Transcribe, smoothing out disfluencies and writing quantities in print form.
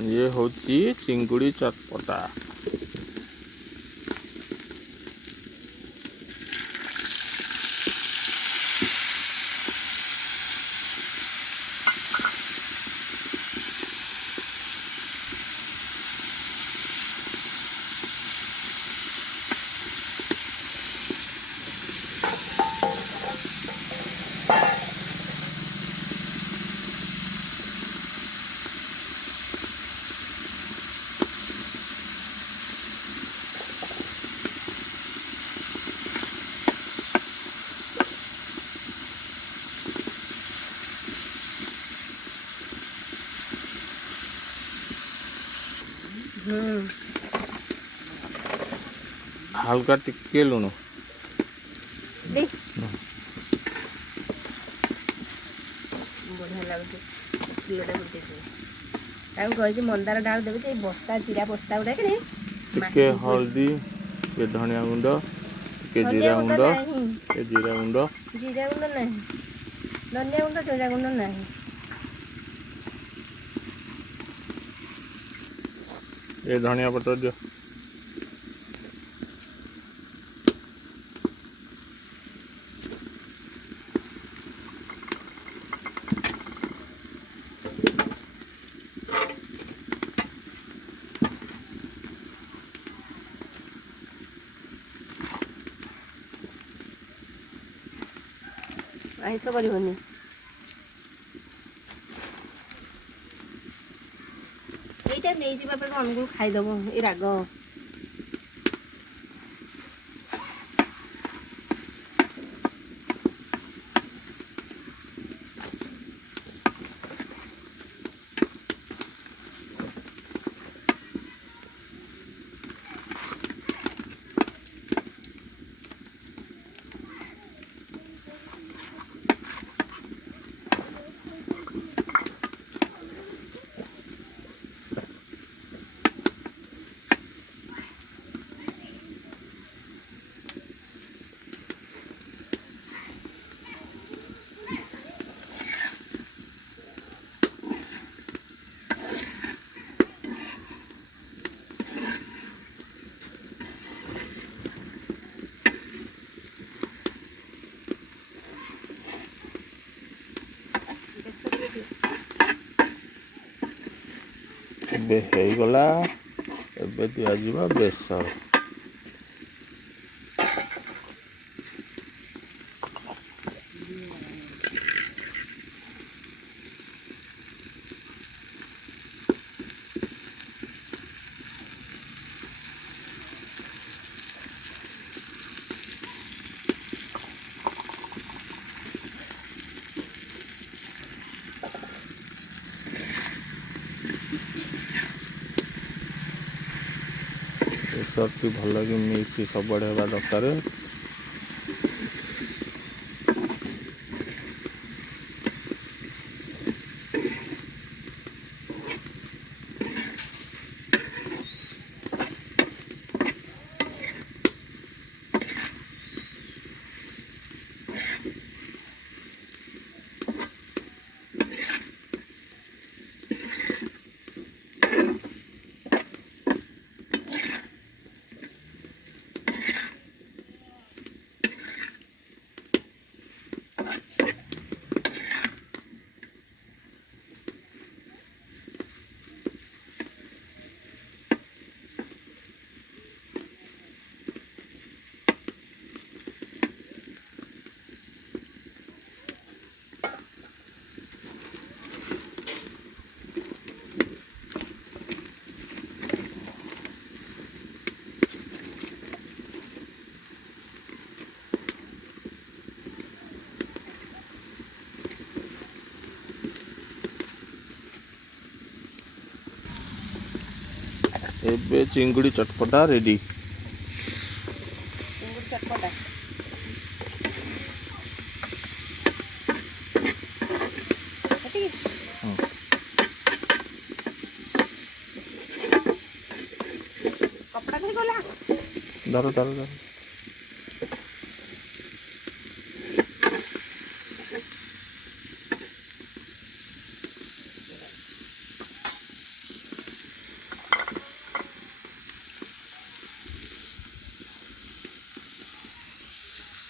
ये होची चिंगुड़ी चटपटा। हल्का टिके लुण बढ़िया लगे मंदार डाल देवे बस्ता जीरा बस्ता गुड़ा टिके हल्दी के धनिया गुंड के जीरा गुंड के जीरा गुंड नहीं धनिया गुंड जीरा गुंड नहीं ये धनिया पत्र दियो आइस करनी यहीटा नहीं जावा अनुकूल खाईदेव ये राग गला दिजा बेसर बेसर भल कि मिक्स सब हवा दरकार। एबे चिंगुड़ी चटपटा रेडी। चिंगुड़ी चटपटा कपड़ा धर धर धर